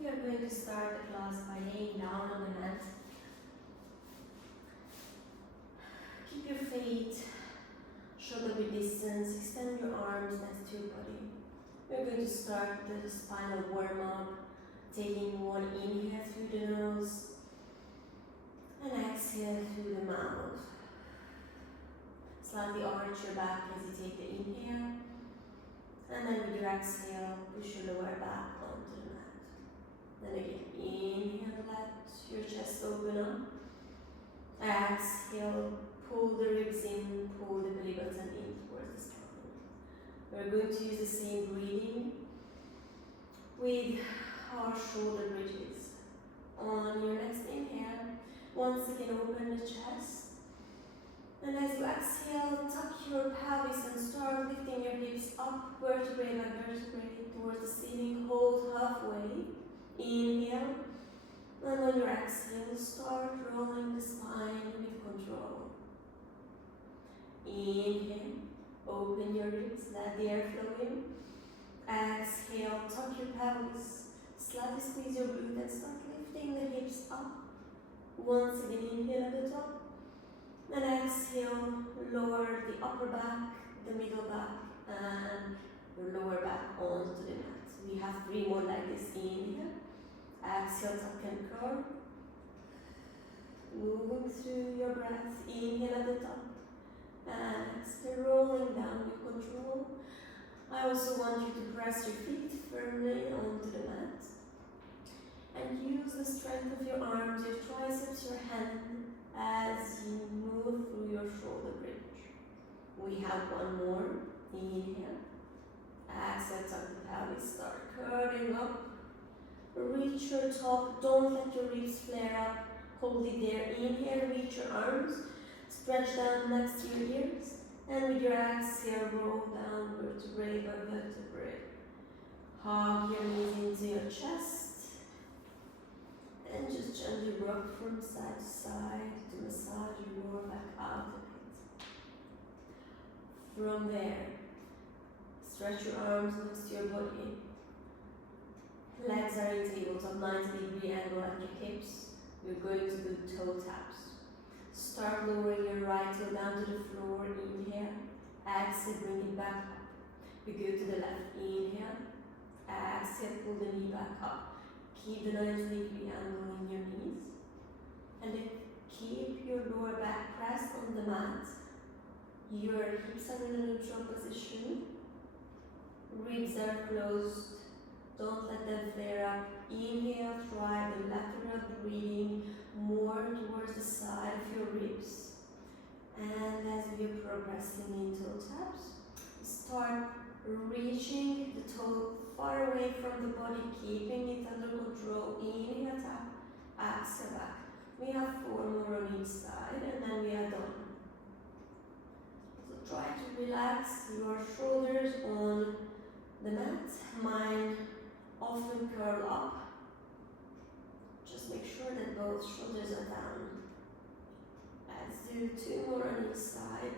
We are going to start the class by laying down on the mat. Keep your feet shoulder width distance, extend your arms next to your body. We're going to start with the spinal warm up, taking one inhale through the nose and exhale through the mouth. Slightly arch your back as you take the inhale, and then with your exhale, push your lower back onto the mat. Then again, inhale, let your chest open up. Exhale, pull the ribs in, pull the belly button in towards the spine. We're going to use the same breathing with our shoulder bridges. On your next inhale, once again open the chest. And as you exhale, tuck your pelvis and start lifting your hips up, vertebrae by vertebrae towards the ceiling. Hold halfway. Inhale. And on your exhale, start rolling the spine with control. Inhale. Open your ribs, let the air flow in. Exhale, tuck your pelvis. Slightly squeeze your glute and start lifting the hips up. Once again, inhale at the top. And exhale, lower the upper back, the middle back, and your lower back onto the mat. We have 3 more like this. Inhale. Exhale, tuck and curl. Moving through your breath. Inhale at the top. And exhale, rolling down with control. I also want you to press your feet firmly onto the mat. And use the strength of your arms, your triceps, your hand, as you move through your shoulder bridge. We have 1 more. Inhale. Exhale, tuck the pelvis, start curling up. Reach your top, don't let your ribs flare up. Hold it there. Inhale, reach your arms. Stretch down next to your ears. And with your exhale, roll down vertebrae by vertebrae. Hug your knees into your chest. And just gently rock from side to side to massage your lower back out of it. From there, stretch your arms next to your body. Legs are in tabletop, 90-degree angle at your hips. We're going to do toe taps. Start lowering your right toe down to the floor. Inhale. Exhale, bring it back up. We go to the left. Inhale. Exhale, pull the knee back up. Keep the 90-degree angle in your knees. And then keep your lower back pressed on the mat. Your hips are in a neutral position. Ribs are closed. Don't let them flare up. Inhale, try the lateral breathing more towards the side of your ribs. And as we are progressing in toe taps, start reaching the toe far away from the body, keeping it under control. Inhale, tap, exhale back. We have 4 more on each side, and then we are done. So try to relax your shoulders on the mat. Mine often curl up. Just make sure that both shoulders are down. Let's do 2 more on each side.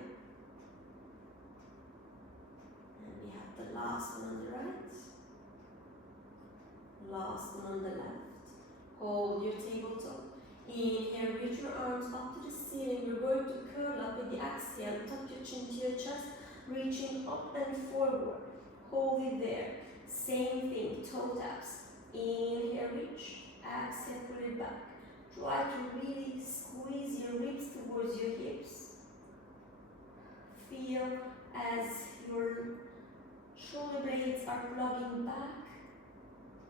And we have the last one on the right. Last one on the left. Hold your tabletop. Inhale, reach your arms up to the ceiling. You're going to curl up with the exhale. Tuck your chin to your chest, reaching up and forward. Hold it there. Same thing, toe taps. Inhale, reach. Exhale, pull it back. Try to really squeeze your ribs towards your hips. Feel as your shoulder blades are plugging back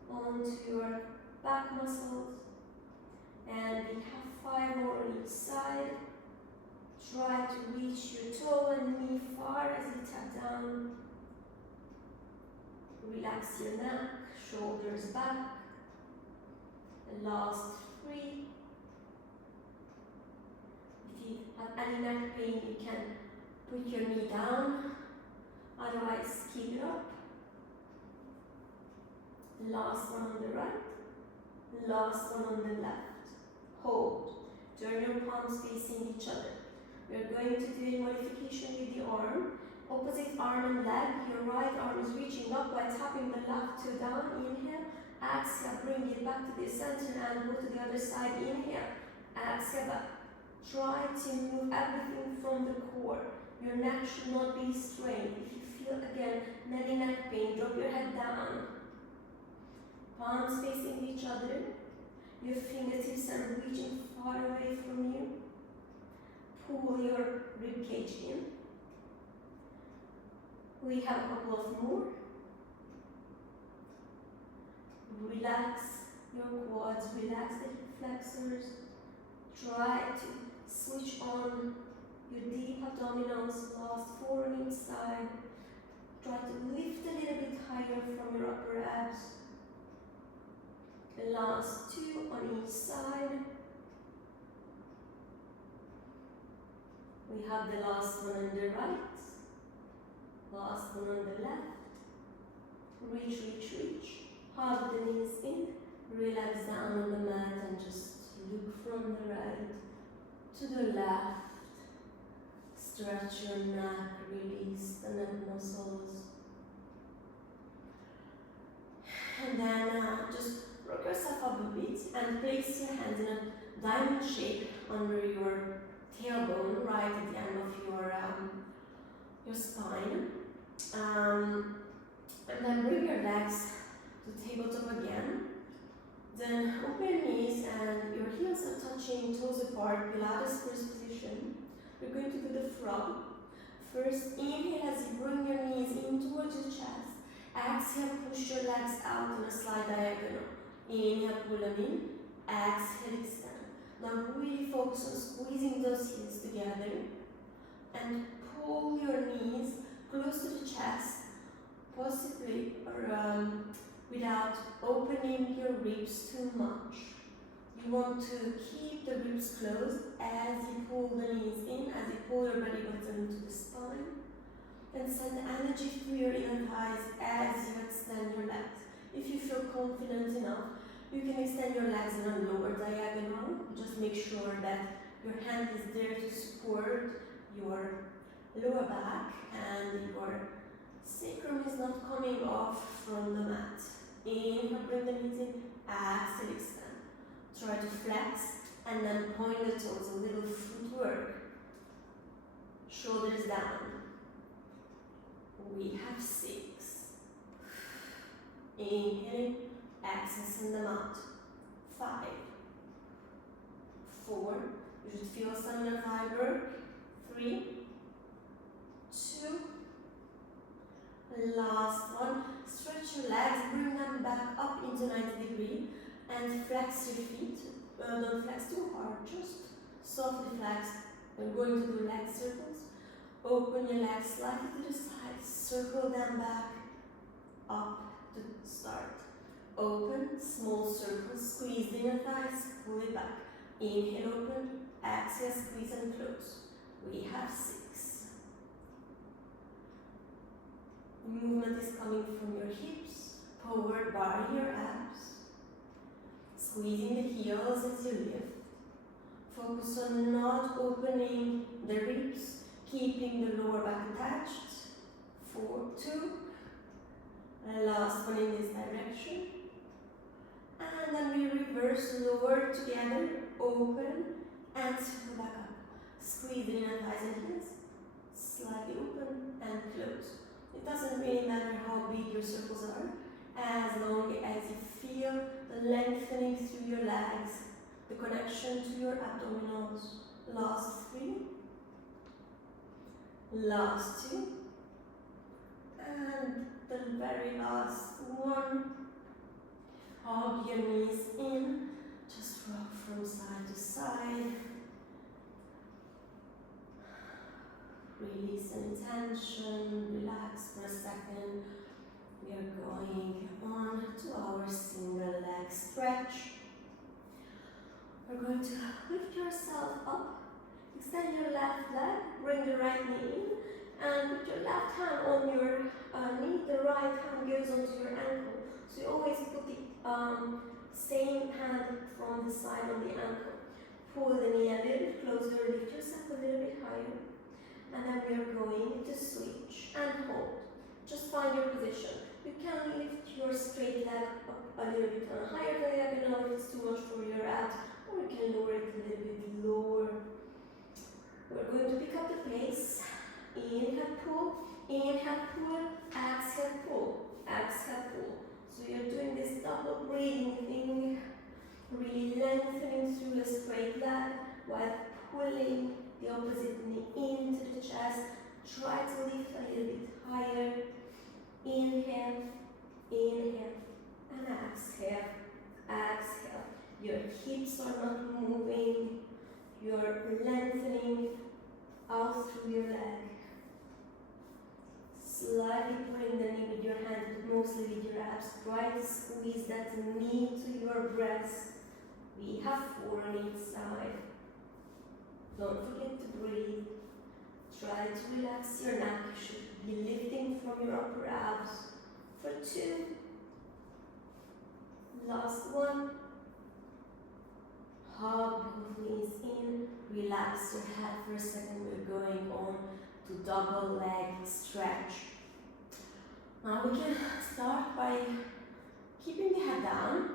onto your back muscles. And we have 5 more on each side. Try to reach your toe and knee far as you tap down. Relax your neck, shoulders back. And last 3. If you have any neck pain, you can put your knee down. Otherwise, keep it up. Last one on the right. Last one on the left. Hold. Turn your palms facing each other. We're going to do a modification with the arm. Opposite arm and leg. Your right arm is reaching up by tapping the left toe down. Inhale. Exhale, bring it back to the center and go to the other side. Inhale, exhale back. Try to move everything from the core. Your neck should not be strained. If you feel again many neck pain, drop your head down. Palms facing each other. Your fingertips are reaching far away from you. Pull your rib cage in. We have a couple of more. Relax your quads, relax the hip flexors. Try to switch on your deep abdominals, last 4 on each side. Try to lift a little bit higher from your upper abs. The last 2 on each side. We have the last one on the right, last one on the left. Reach, reach, reach. Hug the knees in. Relax down on the mat and just look from the right to the left. Stretch your neck, release the neck muscles. And then just rock yourself up a bit and place your hands in a diamond shape under your tailbone, right at the end of your spine. And then bring your legs to tabletop again. Then open your knees and your heels are touching, toes apart, Pilates first position. We're going to do the frog. First, inhale as you bring your knees in towards your chest. Exhale, push your legs out in a slight diagonal. Inhale, pull them in. Exhale, extend. Now really focus on squeezing those heels together. And pull your knees close to the chest, possibly without opening your ribs too much. You want to keep the ribs closed as you pull the knees in, as you pull your belly button into the spine. Then send energy through your inner thighs as you extend your legs. If you feel confident enough, you can extend your legs in a lower diagonal. Just make sure that your hand is there to support your lower back and your sacrum is not coming off from the mat. Inhale, bring the knees in, exhale, extend. Try to flex and then point the toes, a little footwork. Shoulders down. We have 6. Inhaling, exhale, send them out. 5, 4, you should feel some inner thigh work. 3, 2, last one. Stretch your legs, bring them back up into 90 degrees and flex your feet. Don't flex too hard, just softly flex. We're going to do leg circles. Open your legs slightly to the side, circle them back up to start. Open, small circles, squeeze the inner thighs, pull it back. Inhale, open, exhale, squeeze and close. We have 6. The movement is coming from your hips, powered by your abs. Squeezing the heels as you lift. Focus on not opening the ribs, keeping the lower back attached. 4, 2. Last one in this direction. And then we reverse, lower together, open, and circle back up. Squeeze the inner thighs and heels. Slightly open and close. It doesn't really matter how big your circles are, as long as you feel the lengthening through your legs, the connection to your abdominals. Last 3, last 2, and the very last one. Hug your knees in, just rock from side to side. Release any tension, relax for a second. We are going on to our single leg stretch. We're going to lift yourself up, extend your left leg, bring the right knee in, and put your left hand on your knee, the right hand goes onto your ankle. So you always put the same hand from the side on the ankle. Pull the knee a little bit closer, lift yourself a little bit higher. And then we are going to switch and hold. Just find your position. You can lift your straight leg up a little bit on a higher diagonal if it's too much for your abs, or you can lower it a little bit lower. We're going to pick up the pace. Inhale, pull, exhale, pull, exhale, pull. So you're doing this double breathing thing, really lengthening through the straight leg while pulling the opposite knee into the chest. Try to lift a little bit higher. Inhale, inhale, and exhale, exhale. Your hips are not moving. You're lengthening out through your leg. Slightly pulling the knee with your hand, but mostly with your abs. Try to squeeze that knee to your breast. We have 4 on each side. Don't forget to breathe. Try to relax your neck. You should be lifting from your upper abs. For 2. Last one. Hug both knees in. Relax your head for a second. We're going on to double leg stretch. Now we can start by keeping the head down.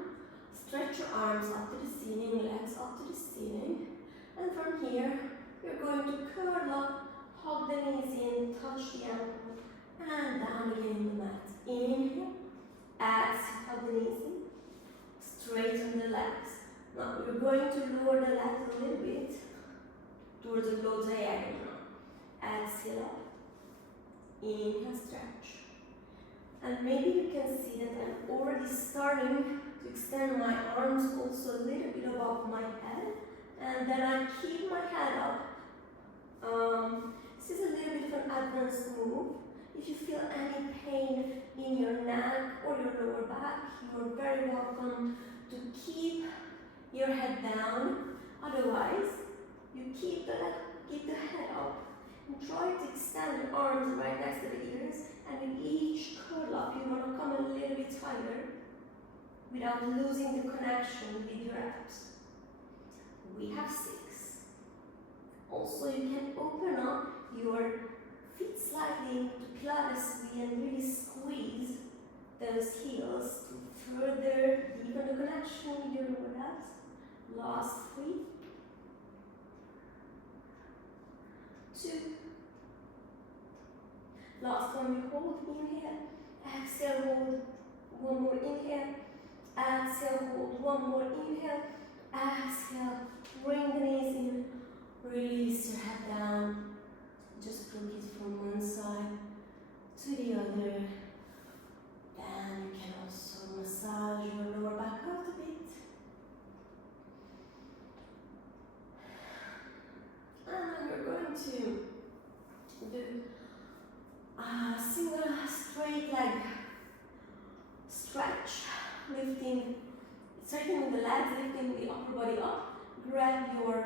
Stretch your arms up to the ceiling, legs up to the ceiling. And from here, you're going to curl up, hug the knees in, touch the ankle, and down again in the mat. Inhale, exhale, hug the knees in, straighten the legs. Now we're going to lower the legs a little bit towards a low diagonal. Exhale up, inhale, stretch. And maybe you can see that I'm already starting to extend my arms also a little bit above my head. And then I keep my head up. This is a little bit of an advanced move. If you feel any pain in your neck or your lower back, you are very welcome to keep your head down. Otherwise, you keep the head up and try to extend your arms right next to the ears. And in each curl up, you want to come a little bit higher without losing the connection with your abs. We have 6. Also, you can open up your feet slightly into Pilates and really squeeze those heels to further deepen the connection with your lower abs. Last 3. 2. Last one, we hold, inhale, exhale, hold, 1 more inhale, exhale, hold, 1 more inhale, exhale, bring the knees in, release your head down, just rock it from one side to the other. Then you can also massage your lower back out a bit. And we're going to do a single straight leg stretch, straightening the legs, lifting the upper body up. Grab your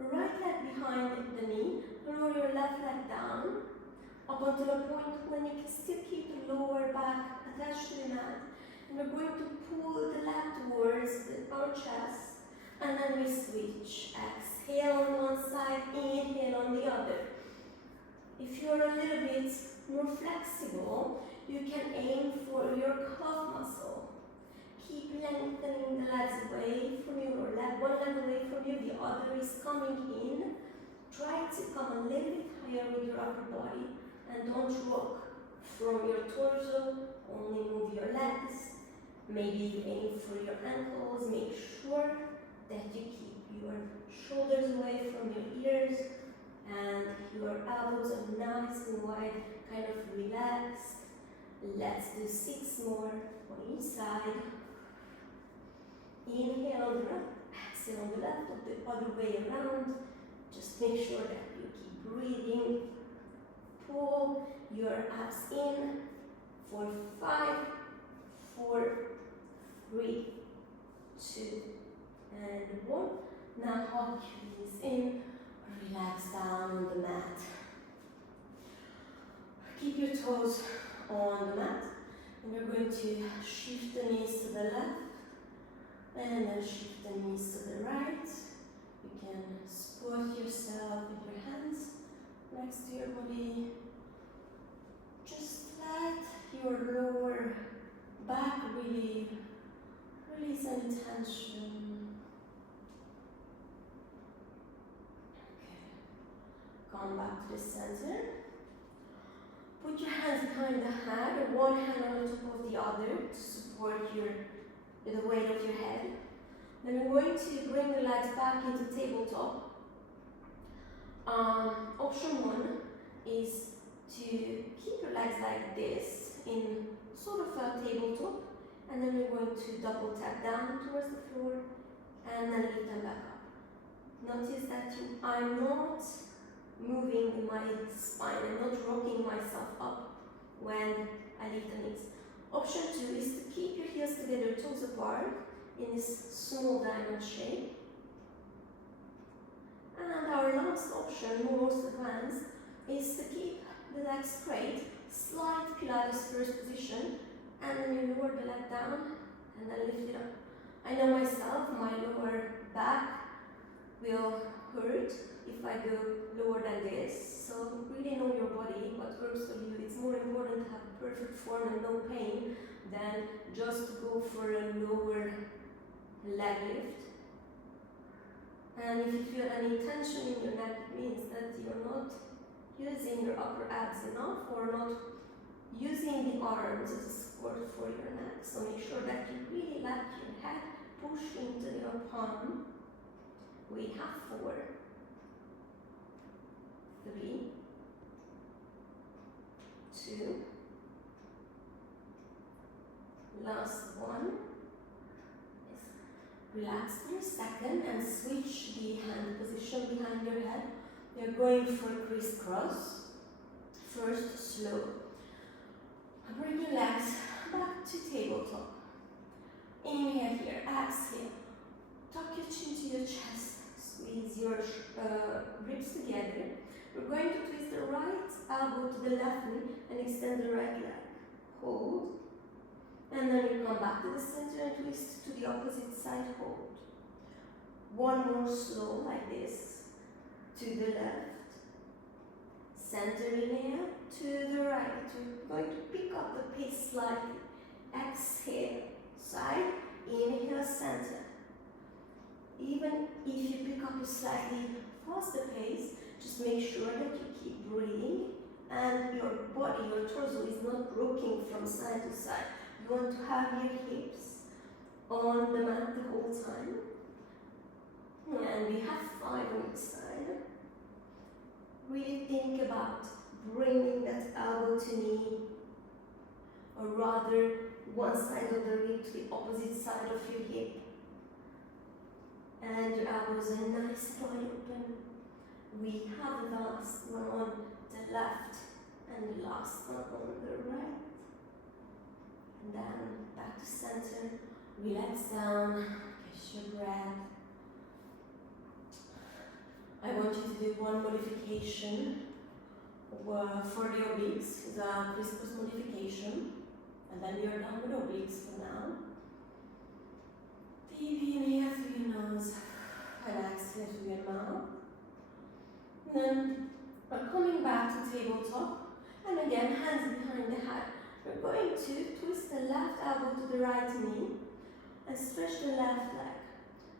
right leg behind the knee, lower your left leg down, up until a point when you can still keep the lower back attached to the mat. And we're going to pull the leg towards our chest, and then we switch. Exhale on one side, inhale on the other. If you're a little bit more flexible, you can aim for your calf muscle. Keep lengthening the legs away from you, or one leg away from you, the other is coming in. Try to come a little bit higher with your upper body, and don't rock from your torso, only move your legs. Maybe you aim for your ankles. Make sure that you keep your shoulders away from your ears, and your elbows are nice and wide, kind of relaxed. Let's do 6 more on each side. Inhale on the right, exhale on the left, or the other way around. Just make sure that you keep breathing. Pull your abs in for 5, 4, 3, 2, and 1. Now hug your knees in, relax down on the mat. Keep your toes on the mat, and you're going to shift the knees to the left, and then shift the knees to the right. You can support yourself with your hands next to your body. Just let your lower really release any tension. Okay. Come back to the center. Put your hands behind the head, one hand on the top of the other to support the weight of your head. Then we're going to bring the legs back into tabletop. Option one is to keep your legs like this in sort of a tabletop, and then we're going to double tap down towards the floor and then lift them back up. Notice that I'm not moving my spine, I'm not rocking myself up when I lift the knees. Option two is to keep your heels together, toes apart, in this small diamond shape. And our last option, most advanced, is to keep the legs straight, slight Pilates first position, and then you lower the leg down and then lift it up. I know myself, my lower back will hurt if I go lower than this, so really know your body, what works for you. It's more important to have perfect form and no pain than just to go for a lower leg lift. And if you feel any tension in your neck, it means that you're not using your upper abs enough or not using the arms as a support for your neck. So make sure that you really let your head push into your palm. We have 4, 3, 2, last one. Relax for a second and switch the hand position behind your head. You're going for crisscross. First, slow. Bring your legs back to tabletop. Inhale here, exhale. Tuck your chin to your chest. Squeeze your ribs together. We're going to twist the right elbow to the left knee and extend the right leg. Hold. And then you come back to the center and twist to the opposite side, hold. One more slow, like this, to the left. Center inhale, to the right. You're going to pick up the pace slightly. Exhale, side, inhale, center. Even if you pick up a slightly faster pace, just make sure that you keep breathing and your body, your torso is not rocking from side to side. You want to have your hips on the mat the whole time. And we have 5 on each side. Really think about bringing that elbow to knee, or rather one side of the rib to the opposite side of your hip. And your elbows are nice and wide open. We have the last one on the left and the last one on the right. And then back to center, relax down, catch your breath. I want you to do one modification for the obliques, the crisscross modification, and then you're done with obliques for now. Deep inhale through your nose and exhale through your mouth. And then we're coming back to tabletop, and again, hands behind the head. We're going to twist the left elbow to the right knee and stretch the left leg.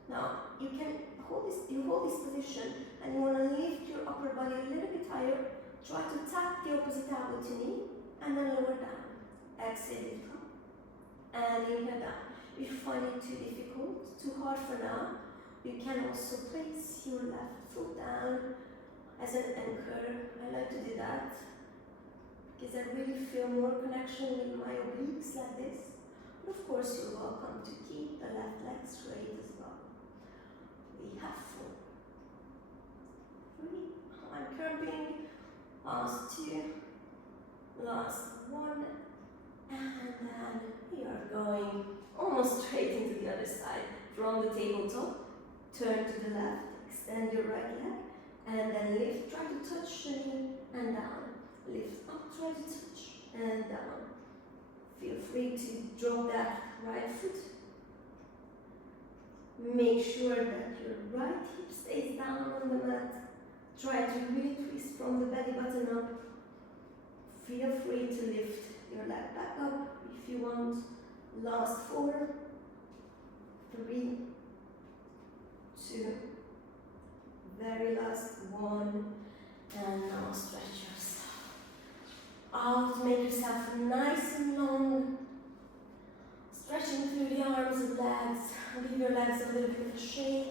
Now, you can hold this position and you want to lift your upper body a little bit higher. Try to tap the opposite elbow to knee and then lower down. Exhale, lift up and inhale down. If you find it too difficult, too hard for now, you can also place your left foot down as an anchor. I like to do that because I really feel more connection with my obliques like this. But of course, you're welcome to keep the left leg straight as well. We have 4, 3, I'm curving, last 2, last 1, and then we are going almost straight into the other side. From the tabletop, turn to the left, extend your right leg, and then lift, try to touch the knee and down. Lift up, try to touch and down. Feel free to drop that right foot. Make sure that your right hip stays down on the mat. Try to really twist from the belly button up. Feel free to lift your leg back up if you want. Last 4, 3, 2, very last 1, and now stretch yourself out, make yourself nice and long, stretching through the arms and legs, give your legs a little bit of a shake.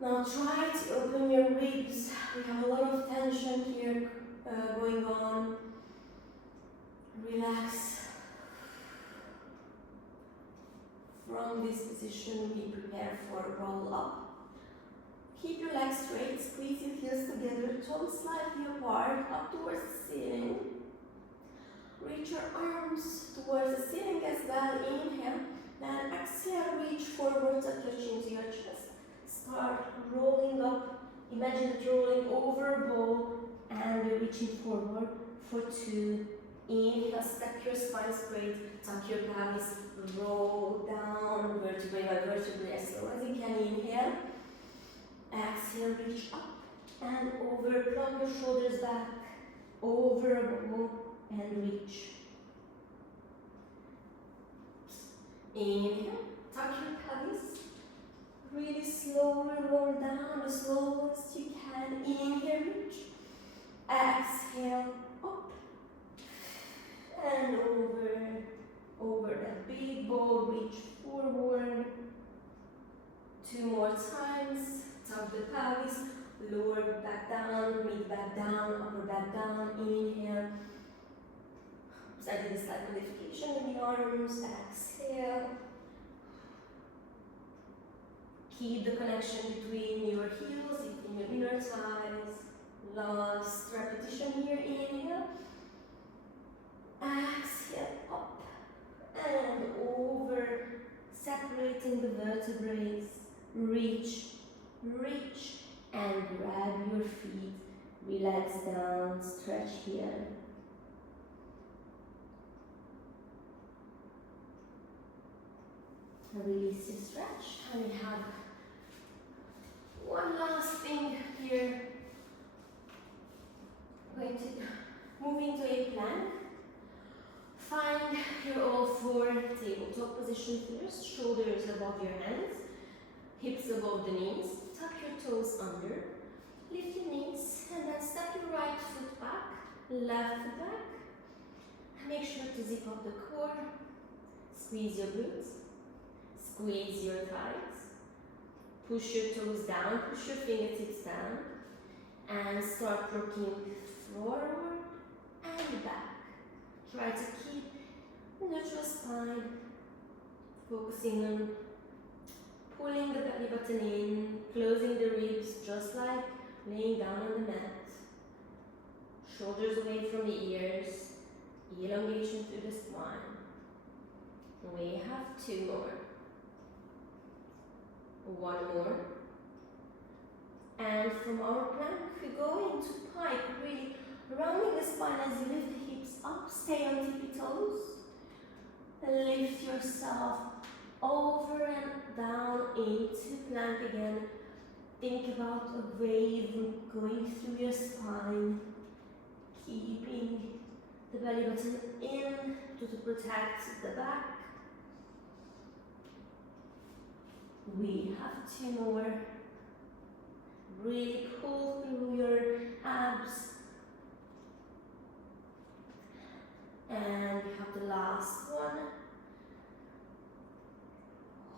Now try to open your ribs. We have a lot of tension here going on. Relax. From this position, we prepare for a roll up. Keep your legs straight, squeeze your heels together, toes slightly apart, up towards the ceiling. Reach your arms towards the ceiling as well. Inhale, then exhale, reach forward, tuck your chin to your chest. Start rolling up. Imagine that you're rolling over a ball and you're reaching forward for 2. Inhale, step your spine straight, tuck your pelvis, roll down vertebrae by vertebrae as slow as you can. Inhale, exhale, reach up and over, plug your shoulders back, over a ball and reach. Inhale, tuck your pelvis, really slowly roll down as slow as you can. Inhale, reach, exhale, up and over that big ball, reach forward. 2 more times, tuck the pelvis, lower back down, mid back down, upper back down. Inhale, slightly slight modification in the arms, exhale. Keep the connection between your heels, between your inner thighs. Last repetition here, inhale. Exhale, up and over, separating the vertebrae. Reach, reach, and grab your feet. Relax down, stretch here. Release your stretch, and we have one last thing here. Going to move into a plank. Find your all 4 tabletop position first. Shoulders above your hands, hips above the knees. Tuck your toes under. Lift your knees and then step your right foot back, left foot back. Make sure to zip up the core. Squeeze your glutes. Squeeze your thighs. Push your toes down, push your fingertips down, and start rocking forward and back. Try to keep a neutral spine, focusing on pulling the belly button in, closing the ribs just like laying down on the mat. Shoulders away from the ears, elongation through the spine. We have 2 more. 1 more. And from our plank, we go into pike, really rounding the spine as you lift the hips up. Stay on tippy toes. Lift yourself over and down into plank again. Think about a wave going through your spine, keeping the belly button in to protect the back. We have 2 more. Really pull through your abs. And we have the last one.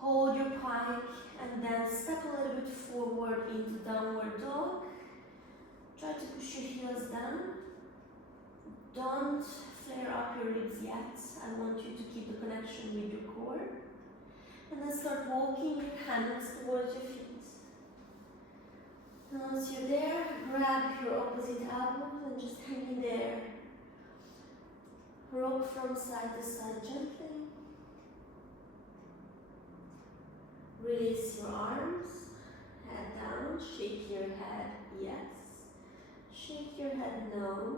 Hold your pike and then step a little bit forward into downward dog. Try to push your heels down. Don't flare up your ribs yet. I want you to keep the connection with your core. And then start walking your hands towards your feet. Now once you're there, grab your opposite elbows and just hang in there. Rock from side to side gently. Release your arms, head down, shake your head, yes. Shake your head, no.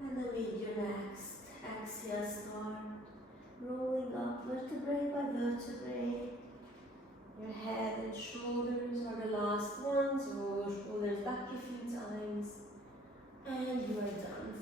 And then with your next exhale, start rolling up vertebrae by vertebrae. Your head and shoulders are the last ones. Roll shoulders back a few times. And you are done.